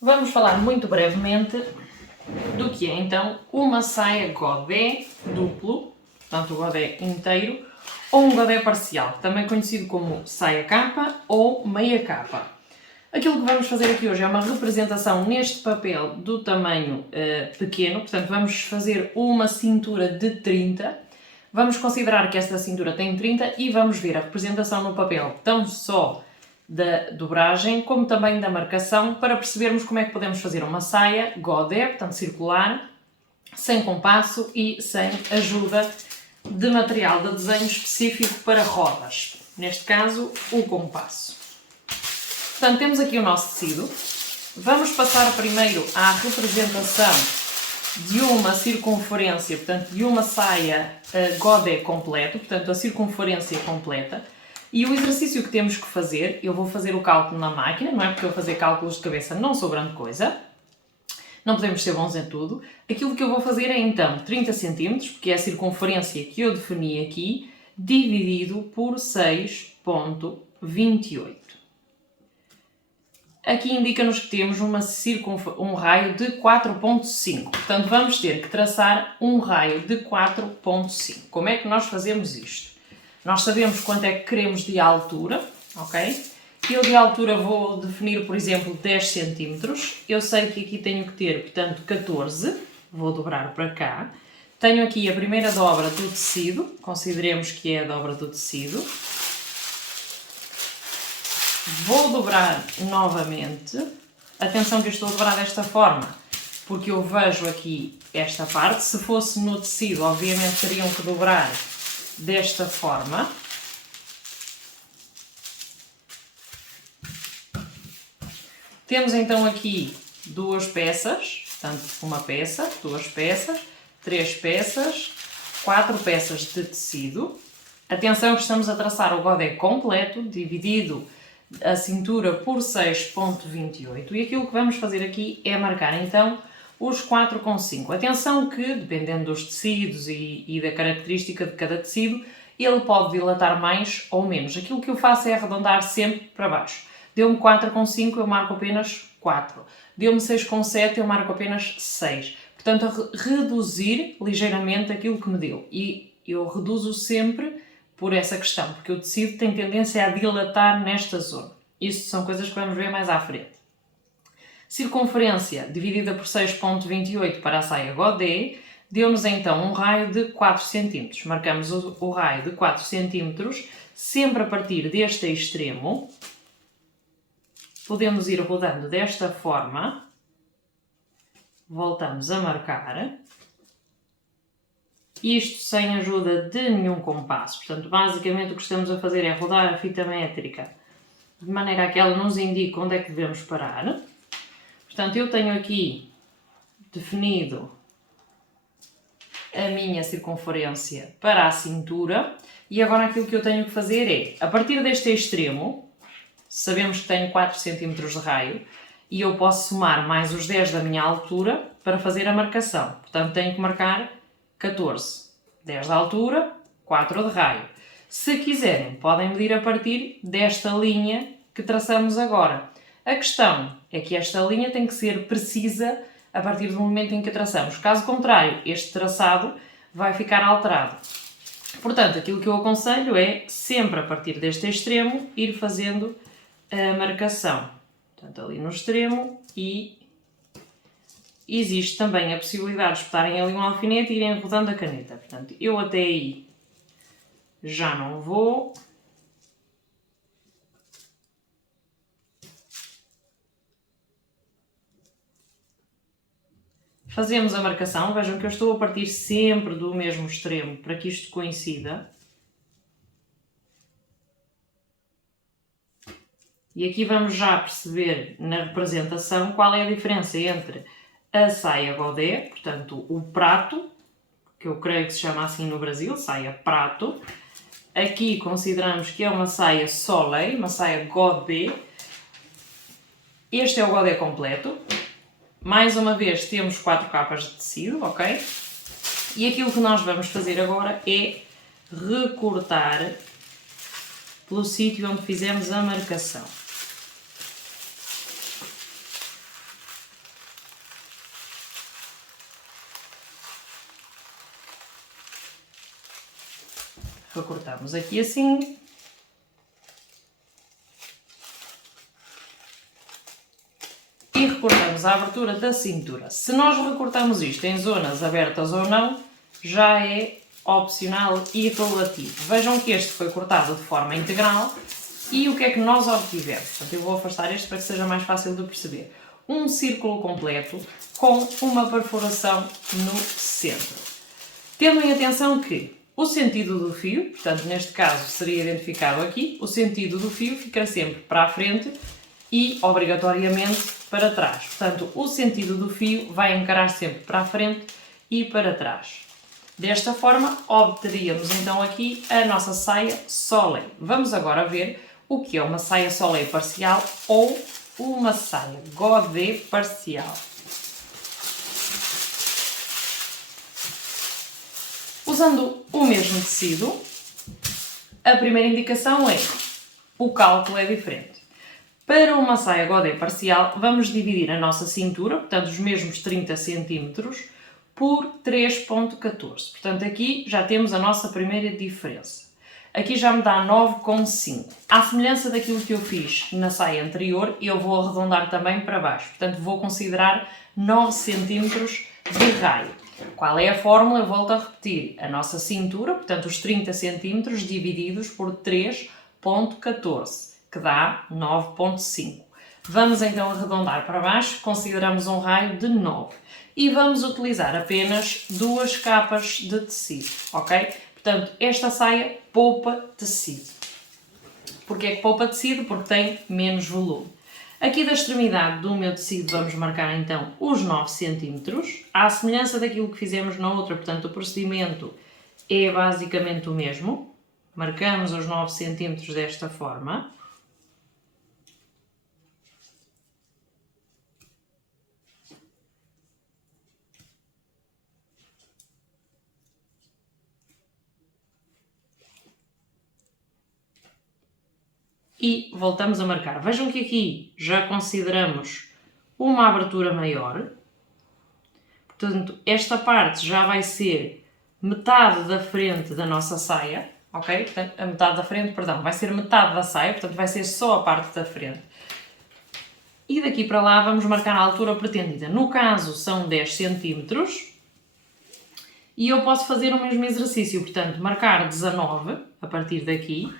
Vamos falar muito brevemente do que é então uma saia godé duplo, portanto o godé inteiro, ou um godé parcial, também conhecido como saia capa ou meia capa. Aquilo que vamos fazer aqui hoje é uma representação neste papel do tamanho pequeno, portanto vamos fazer uma cintura de 30, vamos considerar que esta cintura tem 30 e vamos ver a representação no papel, tão só da dobragem como também da marcação, para percebermos como é que podemos fazer uma saia godé, portanto circular, sem compasso e sem ajuda de material de desenho específico para rodas, neste caso o compasso. Portanto, temos aqui o nosso tecido. Vamos passar primeiro à representação de uma circunferência, portanto, de uma saia godé completo, portanto, a circunferência completa. E o exercício que temos que fazer, eu vou fazer o cálculo na máquina, não é porque eu fazer cálculos de cabeça não sou grande coisa, não podemos ser bons em tudo. Aquilo que eu vou fazer é então 30 cm, porque é a circunferência que eu defini aqui, dividido por 6,28. Aqui indica-nos que temos um raio de 4,5. Portanto, vamos ter que traçar um raio de 4,5. Como é que nós fazemos isto? Nós sabemos quanto é que queremos de altura, ok? Eu de altura vou definir, por exemplo, 10 cm. Eu sei que aqui tenho que ter, portanto, 14. Vou dobrar para cá. Tenho aqui a primeira dobra do tecido. Consideremos que é a dobra do tecido. Vou dobrar novamente. Atenção que eu estou a dobrar desta forma, porque eu vejo aqui esta parte. Se fosse no tecido, obviamente teriam que dobrar desta forma. Temos então aqui duas peças, portanto uma peça, duas peças, três peças, quatro peças de tecido. Atenção que estamos a traçar o godé completo, dividido a cintura por 6,28, e aquilo que vamos fazer aqui é marcar então os 4,5. Atenção que, dependendo dos tecidos e da característica de cada tecido, ele pode dilatar mais ou menos. Aquilo que eu faço é arredondar sempre para baixo. Deu-me 4,5, eu marco apenas 4. Deu-me 6,7, eu marco apenas 6. Portanto, a reduzir ligeiramente aquilo que me deu. E eu reduzo sempre por essa questão, porque o tecido tem tendência a dilatar nesta zona. Isso são coisas que vamos ver mais à frente. Circunferência dividida por 6,28 para a saia godé, deu-nos então um raio de 4 cm. Marcamos o raio de 4 cm, sempre a partir deste extremo. Podemos ir rodando desta forma. Voltamos a marcar. Isto sem ajuda de nenhum compasso. Portanto, basicamente o que estamos a fazer é rodar a fita métrica de maneira a que ela nos indique onde é que devemos parar. Portanto, eu tenho aqui definido a minha circunferência para a cintura e agora aquilo que eu tenho que fazer é, a partir deste extremo, sabemos que tenho 4 cm de raio e eu posso somar mais os 10 da minha altura para fazer a marcação. Portanto, tenho que marcar 14. 10 de altura, 4 de raio. Se quiserem, podem medir a partir desta linha que traçamos agora. A questão é que esta linha tem que ser precisa a partir do momento em que a traçamos. Caso contrário, este traçado vai ficar alterado. Portanto, aquilo que eu aconselho é, sempre a partir deste extremo, ir fazendo a marcação. Portanto, ali no extremo, e existe também a possibilidade de espetarem ali um alfinete e irem rodando a caneta. Portanto, eu até aí já não vou. Fazemos a marcação. Vejam que eu estou a partir sempre do mesmo extremo para que isto coincida. E aqui vamos já perceber na representação qual é a diferença entre a saia godé, portanto o prato, que eu creio que se chama assim no Brasil, saia prato. Aqui consideramos que é uma saia soleil, uma saia godé. Este é o godé completo. Mais uma vez temos 4 capas de tecido, ok? E aquilo que nós vamos fazer agora é recortar pelo sítio onde fizemos a marcação. recortamos aqui assim. E recortamos a abertura da cintura. Se nós recortamos isto em zonas abertas ou não, já é opcional e relativo. Vejam que este foi cortado de forma integral e o que é que nós obtivemos? Portanto, eu vou afastar este para que seja mais fácil de perceber. Um círculo completo com uma perfuração no centro. Tendo em atenção que o sentido do fio, portanto, neste caso seria identificado aqui, o sentido do fio fica sempre para a frente e, obrigatoriamente, para trás. Portanto, o sentido do fio vai encarar sempre para a frente e para trás. Desta forma, obteríamos então aqui a nossa saia solé. Vamos agora ver o que é uma saia solé parcial ou uma saia godê parcial. Usando o mesmo tecido, a primeira indicação é o cálculo é diferente. Para uma saia godê parcial, vamos dividir a nossa cintura, portanto os mesmos 30 cm, por 3,14. Portanto, aqui já temos a nossa primeira diferença. Aqui já me dá 9,5. À semelhança daquilo que eu fiz na saia anterior, eu vou arredondar também para baixo. Portanto, vou considerar 9 cm de raio. Qual é a fórmula? Eu volto a repetir. A nossa cintura, portanto, os 30 cm divididos por 3,14, que dá 9,5. Vamos então arredondar para baixo, consideramos um raio de 9. E vamos utilizar apenas 2 capas de tecido, ok? Portanto, esta saia poupa tecido. Porquê é que poupa tecido? Porque tem menos volume. Aqui da extremidade do meu tecido vamos marcar então os 9 cm, à semelhança daquilo que fizemos na outra, portanto o procedimento é basicamente o mesmo. Marcamos os 9 cm desta forma. E voltamos a marcar. Vejam que aqui já consideramos uma abertura maior. Portanto, esta parte já vai ser metade da frente da nossa saia, ok? Portanto, a metade da frente, perdão, vai ser metade da saia, portanto vai ser só a parte da frente. E daqui para lá vamos marcar a altura pretendida. No caso são 10 cm e eu posso fazer o mesmo exercício, portanto marcar 19 a partir daqui,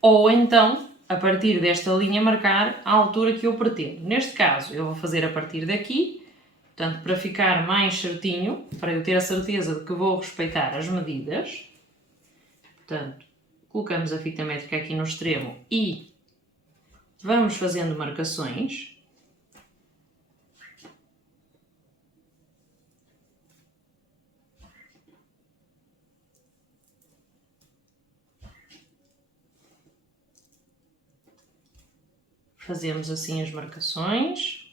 ou então a partir desta linha marcar a altura que eu pretendo. Neste caso eu vou fazer a partir daqui, portanto para ficar mais certinho, para eu ter a certeza de que vou respeitar as medidas. Portanto, colocamos a fita métrica aqui no extremo e vamos fazendo marcações. Fazemos assim as marcações.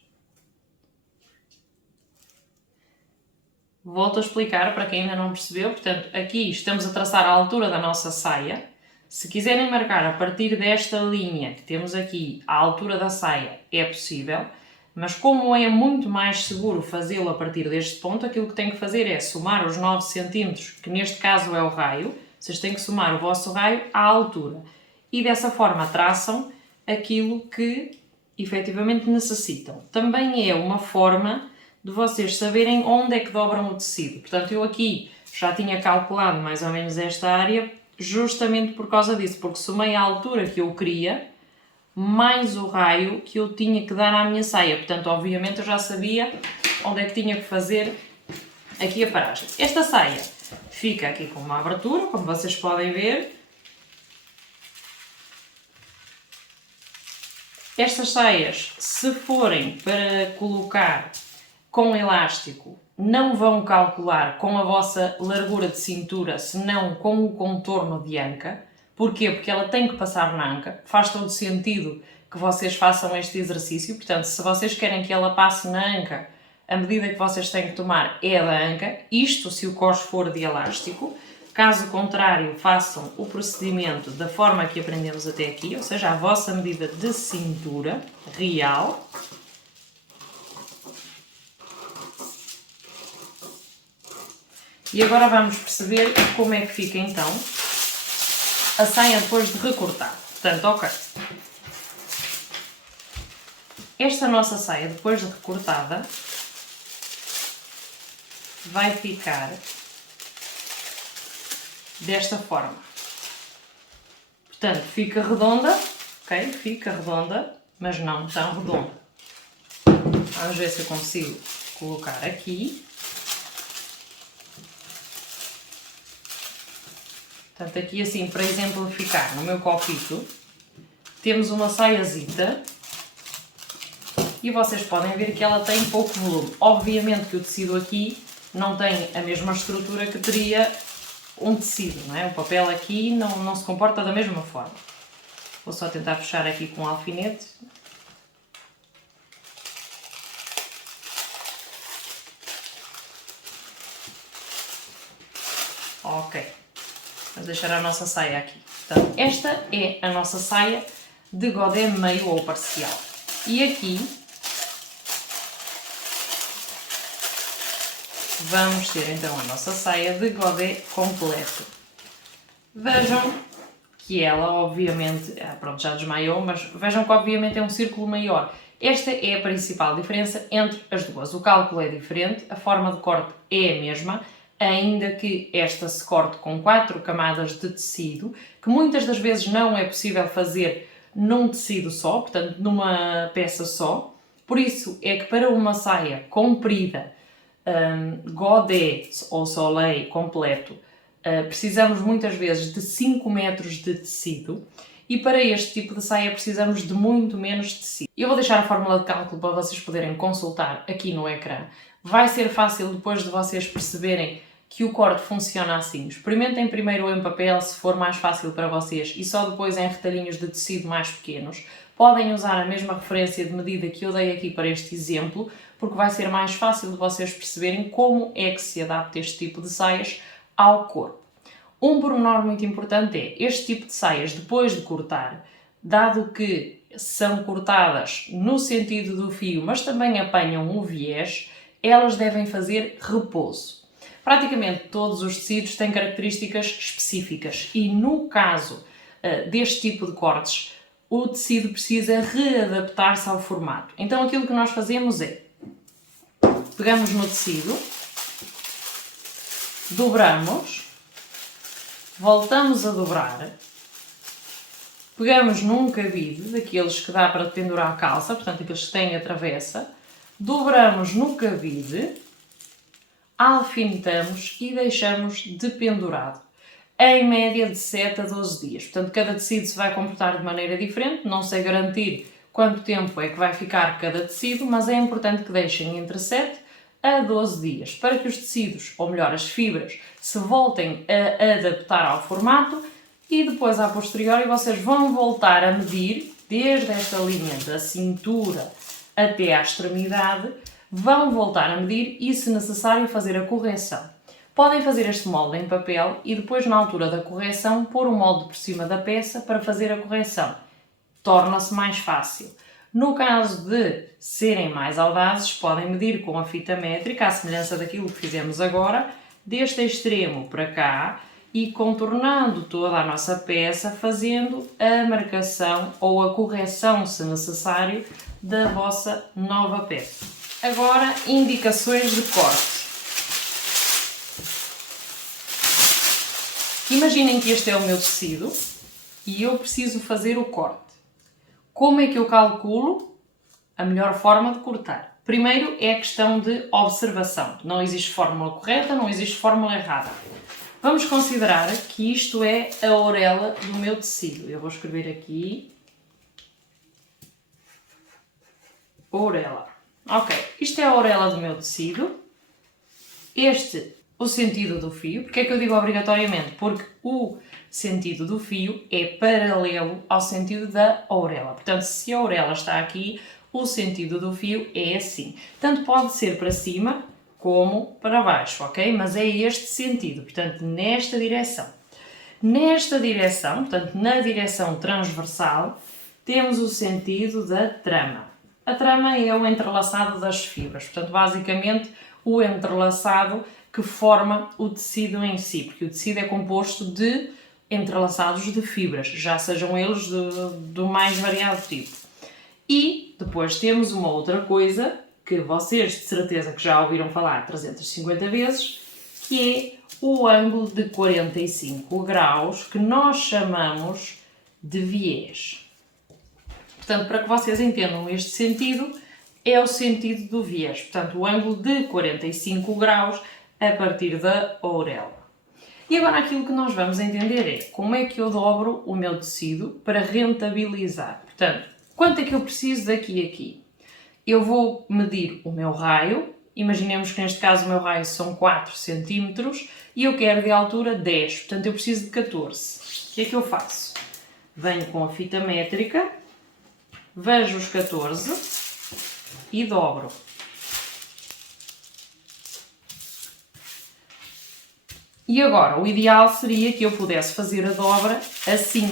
Volto a explicar para quem ainda não percebeu. Portanto, aqui estamos a traçar a altura da nossa saia. Se quiserem marcar a partir desta linha que temos aqui, a altura da saia, é possível. Mas como é muito mais seguro fazê-lo a partir deste ponto, aquilo que tem que fazer é somar os 9 cm, que neste caso é o raio. Vocês têm que somar o vosso raio à altura. E dessa forma traçam aquilo que efetivamente necessitam. Também é uma forma de vocês saberem onde é que dobram o tecido. Portanto, eu aqui já tinha calculado mais ou menos esta área justamente por causa disso, porque somei a altura que eu queria mais o raio que eu tinha que dar à minha saia. Portanto, obviamente eu já sabia onde é que tinha que fazer aqui a paragem. Esta saia fica aqui com uma abertura, como vocês podem ver. Estas saias, se forem para colocar com elástico, não vão calcular com a vossa largura de cintura, senão com o contorno de anca. Porquê? Porque ela tem que passar na anca. Faz todo sentido que vocês façam este exercício. Portanto, se vocês querem que ela passe na anca, a medida que vocês têm que tomar é da anca. Isto se o cos for de elástico. Caso contrário, façam o procedimento da forma que aprendemos até aqui, ou seja, a vossa medida de cintura real. E agora vamos perceber como é que fica então a saia depois de recortar. Portanto, ok. Esta nossa saia depois de recortada vai ficar desta forma. Portanto, fica redonda, ok? Fica redonda, mas não tão redonda. Vamos ver se eu consigo colocar aqui. Portanto, aqui assim, para exemplificar, no meu copito, temos uma saiazita e vocês podem ver que ela tem pouco volume. Obviamente que o tecido aqui não tem a mesma estrutura que teria um tecido, não é? O papel aqui não se comporta da mesma forma. Vou só tentar fechar aqui com um alfinete. Ok. Vamos deixar a nossa saia aqui. Portanto, esta é a nossa saia de godé meio ou parcial. E aqui vamos ter então a nossa saia de godé completo. Vejam que ela obviamente, pronto, já desmaiou, mas vejam que obviamente é um círculo maior. Esta é a principal diferença entre as duas. O cálculo é diferente, a forma de corte é a mesma, ainda que esta se corte com 4 camadas de tecido, que muitas das vezes não é possível fazer num tecido só, portanto numa peça só. Por isso é que para uma saia comprida, godé ou soleil completo, precisamos muitas vezes de 5 metros de tecido e para este tipo de saia precisamos de muito menos tecido. Eu vou deixar a fórmula de cálculo para vocês poderem consultar aqui no ecrã. Vai ser fácil depois de vocês perceberem que o corte funciona assim. Experimentem primeiro em papel se for mais fácil para vocês e só depois em retalhinhos de tecido mais pequenos. Podem usar a mesma referência de medida que eu dei aqui para este exemplo, porque vai ser mais fácil de vocês perceberem como é que se adapta este tipo de saias ao corpo. Um pormenor muito importante é este tipo de saias, depois de cortar, dado que são cortadas no sentido do fio, mas também apanham o viés, elas devem fazer repouso. Praticamente todos os tecidos têm características específicas e no caso deste tipo de cortes, o tecido precisa readaptar-se ao formato. Então aquilo que nós fazemos é, pegamos no tecido, dobramos, voltamos a dobrar, pegamos num cabide, daqueles que dá para pendurar a calça, portanto aqueles que têm a travessa, dobramos no cabide, alfinetamos e deixamos dependurado, em média de 7 a 12 dias. Portanto, cada tecido se vai comportar de maneira diferente, não sei garantir quanto tempo é que vai ficar cada tecido, mas é importante que deixem entre 7 a 12 dias, para que os tecidos, ou melhor, as fibras, se voltem a adaptar ao formato e depois, a posteriori, vocês vão voltar a medir, desde esta linha da cintura até à extremidade, vão voltar a medir e, se necessário, fazer a correção. Podem fazer este molde em papel e depois, na altura da correção, pôr o molde por cima da peça para fazer a correção. Torna-se mais fácil. No caso de serem mais audazes, podem medir com a fita métrica, à semelhança daquilo que fizemos agora, deste extremo para cá e contornando toda a nossa peça, fazendo a marcação ou a correção, se necessário, da vossa nova peça. Agora, indicações de corte. Imaginem que este é o meu tecido e eu preciso fazer o corte. Como é que eu calculo a melhor forma de cortar? Primeiro é a questão de observação. Não existe fórmula correta, não existe fórmula errada. Vamos considerar que isto é a orelha do meu tecido. Eu vou escrever aqui. Orelha. Ok, isto é a orelha do meu tecido. O sentido do fio. Porquê é que eu digo obrigatoriamente? Porque o sentido do fio é paralelo ao sentido da orelha. Portanto, se a orelha está aqui, o sentido do fio é assim. Tanto pode ser para cima como para baixo, ok? Mas é este sentido, portanto, nesta direção. Nesta direção, portanto, na direção transversal, temos o sentido da trama. A trama é o entrelaçado das fibras, portanto, basicamente, o entrelaçado que forma o tecido em si, porque o tecido é composto de entrelaçados de fibras, já sejam eles do mais variado tipo. E depois temos uma outra coisa que vocês de certeza que já ouviram falar 350 vezes, que é o ângulo de 45 graus, que nós chamamos de viés. Portanto, para que vocês entendam este sentido, é o sentido do viés. Portanto, o ângulo de 45 graus a partir da orelha. E agora aquilo que nós vamos entender é como é que eu dobro o meu tecido para rentabilizar. Portanto, quanto é que eu preciso daqui a aqui? Eu vou medir o meu raio. Imaginemos que neste caso o meu raio são 4 cm e eu quero de altura 10, portanto eu preciso de 14. O que é que eu faço? Venho com a fita métrica, vejo os 14 e dobro. E agora, o ideal seria que eu pudesse fazer a dobra assim.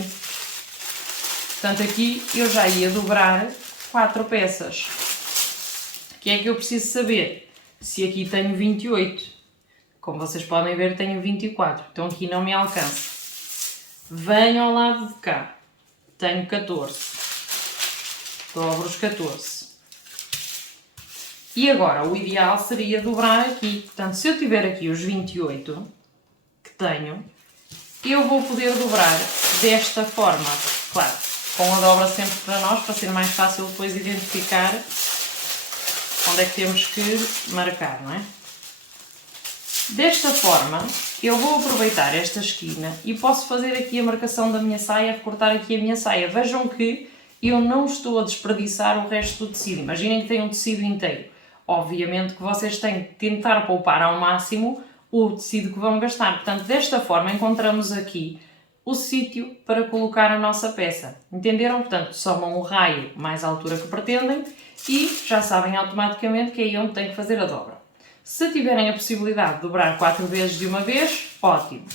Portanto, aqui eu já ia dobrar 4 peças. O que é que eu preciso saber? Se aqui tenho 28. Como vocês podem ver, tenho 24. Então aqui não me alcança. Venho ao lado de cá. Tenho 14. Dobro os 14. E agora, o ideal seria dobrar aqui. Portanto, se eu tiver aqui os 28 que tenho, eu vou poder dobrar desta forma. Claro, com a dobra sempre para nós, para ser mais fácil depois identificar onde é que temos que marcar, não é? Desta forma, eu vou aproveitar esta esquina e posso fazer aqui a marcação da minha saia, recortar aqui a minha saia. Vejam que eu não estou a desperdiçar o resto do tecido. Imaginem que têm um tecido inteiro. Obviamente que vocês têm que tentar poupar ao máximo o tecido que vão gastar. Portanto, desta forma encontramos aqui o sítio para colocar a nossa peça. Entenderam? Portanto, somam o raio mais a altura que pretendem e já sabem automaticamente que é aí onde têm que fazer a dobra. Se tiverem a possibilidade de dobrar 4 vezes de uma vez, ótimo.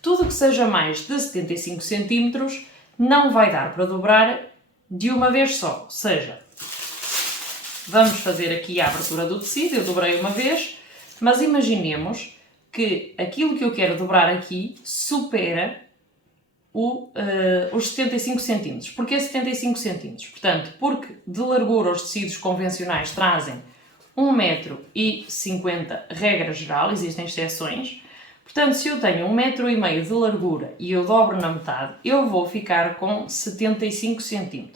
Tudo que seja mais de 75 cm não vai dar para dobrar de uma vez só. Ou seja, vamos fazer aqui a abertura do tecido, eu dobrei uma vez, mas imaginemos que aquilo que eu quero dobrar aqui supera os 75 cm. Porquê 75 cm? Portanto, porque de largura os tecidos convencionais trazem 1,50 m, regra geral, existem exceções. Portanto, se eu tenho 1,5 m de largura e eu dobro na metade, eu vou ficar com 75 cm.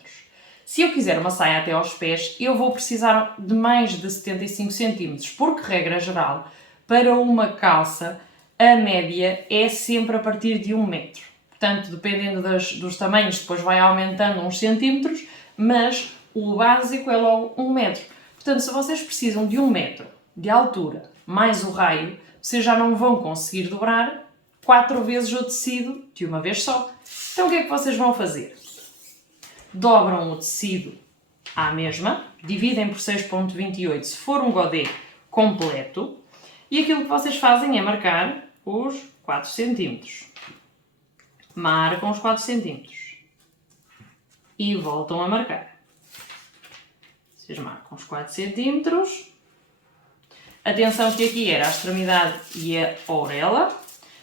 Se eu quiser uma saia até aos pés, eu vou precisar de mais de 75 cm, porque, regra geral, para uma calça, a média é sempre a partir de 1 metro. Portanto, dependendo dos tamanhos, depois vai aumentando uns centímetros, mas o básico é logo 1 metro. Portanto, se vocês precisam de 1 metro de altura, mais o raio, vocês já não vão conseguir dobrar 4 vezes o tecido de uma vez só. Então, o que é que vocês vão fazer? Dobram o tecido à mesma, dividem por 6,28 se for um godê completo, e aquilo que vocês fazem é marcar os 4 cm. Marcam os 4 cm e voltam a marcar. Vocês marcam os 4 cm. Atenção que aqui era a extremidade e a orelha.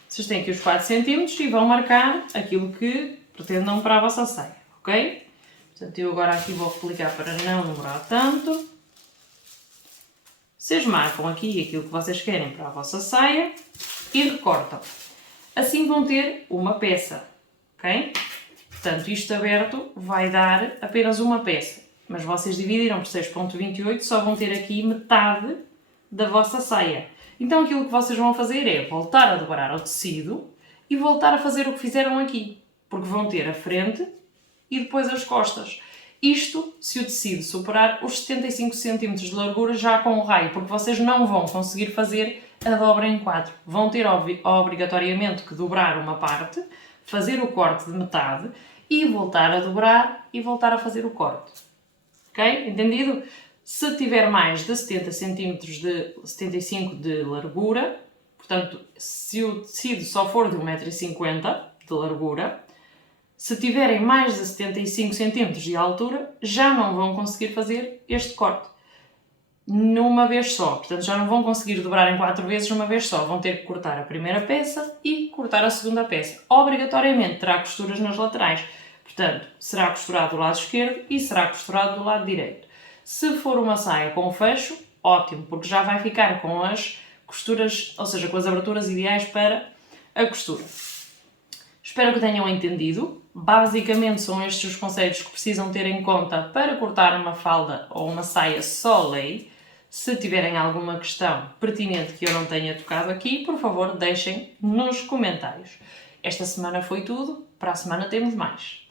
Vocês têm aqui os 4 cm e vão marcar aquilo que pretendam para a vossa saia, ok? Portanto, eu agora aqui vou replicar para não demorar tanto. Vocês marcam aqui aquilo que vocês querem para a vossa saia e recortam. Assim vão ter uma peça, ok? Portanto, isto aberto vai dar apenas uma peça, mas vocês dividiram por 6,28, só vão ter aqui metade da vossa saia. Então, aquilo que vocês vão fazer é voltar a dobrar o tecido e voltar a fazer o que fizeram aqui, porque vão ter a frente e depois as costas. Isto se o tecido superar os 75 cm de largura já com o raio, porque vocês não vão conseguir fazer a dobra em 4. Vão ter obrigatoriamente que dobrar uma parte, fazer o corte de metade e voltar a dobrar e voltar a fazer o corte. Ok? Entendido? Se tiver mais de 70 cm de 75 de largura, portanto, se o tecido só for de 1,50 m de largura, se tiverem mais de 75 cm de altura, já não vão conseguir fazer este corte. numa vez só. Portanto, já não vão conseguir dobrar em 4 vezes numa vez só. Vão ter que cortar a primeira peça e cortar a segunda peça. Obrigatoriamente terá costuras nas laterais. Portanto, será costurado do lado esquerdo e será costurado do lado direito. Se for uma saia com fecho, ótimo, porque já vai ficar com as costuras, ou seja, com as aberturas ideais para a costura. Espero que tenham entendido. Basicamente são estes os conceitos que precisam ter em conta para cortar uma falda ou uma saia só lei. Se tiverem alguma questão pertinente que eu não tenha tocado aqui, por favor deixem nos comentários. Esta semana foi tudo, para a semana temos mais.